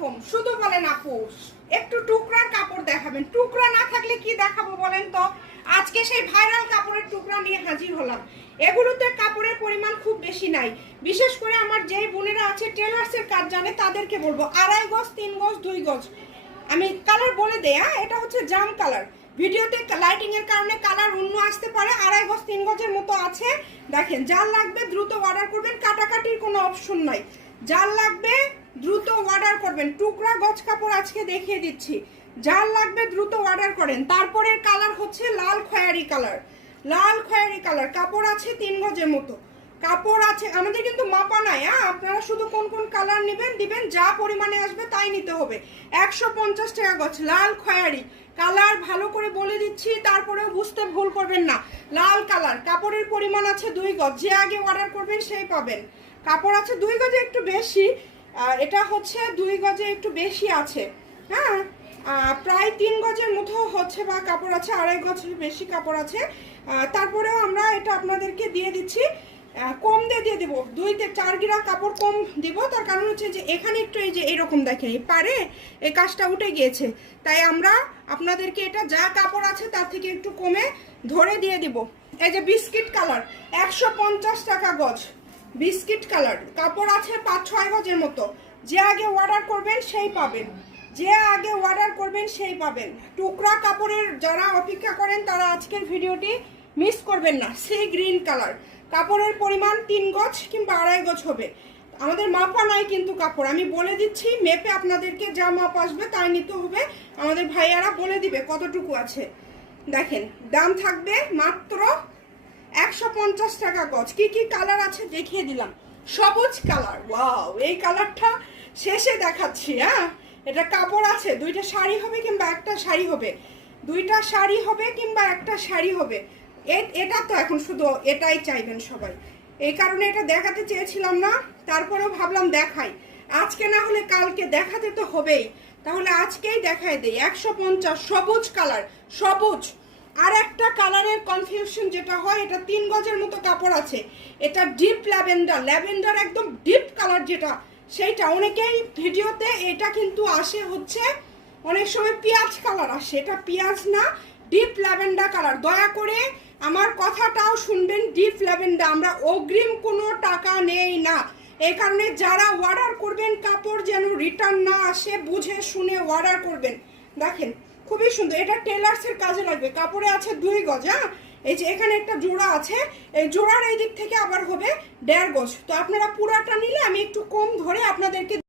আলাইকুম। শুধু বলেন আপু একটু টুকরার কাপড় দেখাবেন, টুকরা না থাকলে কি দেখাবো বলেন তো। আজকে সেই ভাইরাল কাপড়ের টুকরা নিয়ে হাজির হলাম। এগুলোতে কাপড়ের পরিমাণ খুব বেশি নাই, বিশেষ করে আমার যেই বোনেরা আছে টেলার্সের কাজ জানে তাদেরকে বলবো 2.5 গজ 3 গজ 2 গজ। আমি কালার বলে দেই, এটা হচ্ছে জাম কালার। ভিডিওতে লাইটিং এর কারণে কালার অন্য আসতে পারে। 2.5 গজ 3 গজের মতো আছে। দেখেন, যার লাগবে দ্রুত অর্ডার করবেন, কাটাকাটির কোনো অপশন নাই। যার লাগবে দ্রুত অর্ডার করবেন। টুকরা গজ কাপড় আজকে দেখিয়ে দিচ্ছি, যার লাগবে দ্রুত অর্ডার করেন। তারপরের কালার হচ্ছে লাল খয়েরি কালার। লাল খয়েরি কালার কাপড় আছে 3 গজের মতো কাপড় আছে। আমাদের কিন্তু মাপা নাই, আপনারা শুধু কোন কোন কালার নেবেন দিবেন, যা পরিমাণে আসবে তাই নিতে হবে। 150 টাকা গজ লাল খয়েরি কালার, ভালো করে বলে দিচ্ছি, তারপরেও বুঝতে ভুল করবেন না। লাল কালার কাপড়ের পরিমাণ আছে 2 গজ, যে আগে অর্ডার করবেন সেই পাবেন। কাপড় আছে 2 গজে একটু বেশি, এটা হচ্ছে 2 গজে একটু বেশি আছে, হ্যাঁ প্রায় 3 গজের মতো হচ্ছে, বা কাপড় আছে 2.5 গজের বেশি কাপড় আছে। তারপরেও আমরা এটা আপনাদেরকে দিয়ে দিচ্ছি, কম দিয়ে দেবো, 2-4 গিরা কাপড় কম দিব। তার কারণ হচ্ছে যে এখানে একটু এই যে এরকম দেখেন পারে এই কাজটা উঠে গিয়েছে, তাই আমরা আপনাদেরকে এটা যা কাপড় আছে তার থেকে একটু কমে ধরে দিয়ে দিব। এই যে বিস্কিট কালার 150 টাকা গজ, বিস্কিট কালার কাপড় আছে 5-6 গজের মতো। যে আগে অর্ডার করবেন সেই পাবেন, যে আগে অর্ডার করবেন সেই পাবেন। টুকরা কাপড়ের যারা অপেক্ষা করেন তারা আজকের ভিডিওটি মিস করবেন না। সি গ্রিন কালার কাপড়ের পরিমাণ 3 গজ কিংবা 2.5 গজ হবে। আমাদের মাপা নাই কিন্তু কাপড়, আমি বলে দিচ্ছি, মেপে আপনাদেরকে যা মাপ আসবে তাই নিতে হবে। আমাদের ভাইয়ারা বলে দিবে কতটুকু আছে। দেখেন, দাম থাকবে মাত্র 150 টাকা গজ। কি কি কালার আছে দেখিয়ে দিলাম। সবুজ কালার, ওয়াও, এই কালারটা শেষে দেখাচ্ছি। এটা কাপড় আছে, 2টা শাড়ি হবে কিংবা একটা শাড়ি হবে, 2টা শাড়ি হবে কিংবা একটা শাড়ি হবে। এটা তো এখন শুধু এটাই চাইবেন সবাই, এই কারণে এটা দেখাতে চেয়েছিলাম না, তারপরেও ভাবলাম দেখাই। আজকে না হলে কালকে দেখাতে তো হবেই, তাহলে আজকেই দেখাই দেই। 150 সবুজ কালার, সবুজ। আর একটা কালারের কনফিউশন যেটা হয়, এটা 3 গজের মতো কাপড় আছে, এটা ডিপ ল্যাভেন্ডার, ল্যাভেন্ডার একদম ডিপ কালার যেটা, সেইটা অনেকেই ভিডিওতে এটা কিন্তু আসে হচ্ছে অনেক সময় পেঁয়াজ কালার আসে, এটা পেঁয়াজ না, ডিপ ল্যাভেন্ডার কালার। দয়া করে আমার কথাটাও শুনবেন, ডিপ ল্যাভেন্ডার। আমরা অগ্রিম কোনো টাকা নেই না, এই কারণে যারা অর্ডার করবেন কাপড় যেন রিটার্ন না আসে, বুঝে শুনে অর্ডার করবেন। দেখেন খুবই সুন্দর, এটা টেলার্সের কাজে লাগবে। কাপড়ে আছে 2 গজ, এই যে এখানে একটা জোড়া আছে, এই জোড়ার এই দিক থেকে আবার হবে 1.5 গজ। তো আপনারা পুরাটা নিলে আমি একটু কম ধরে আপনাদেরকে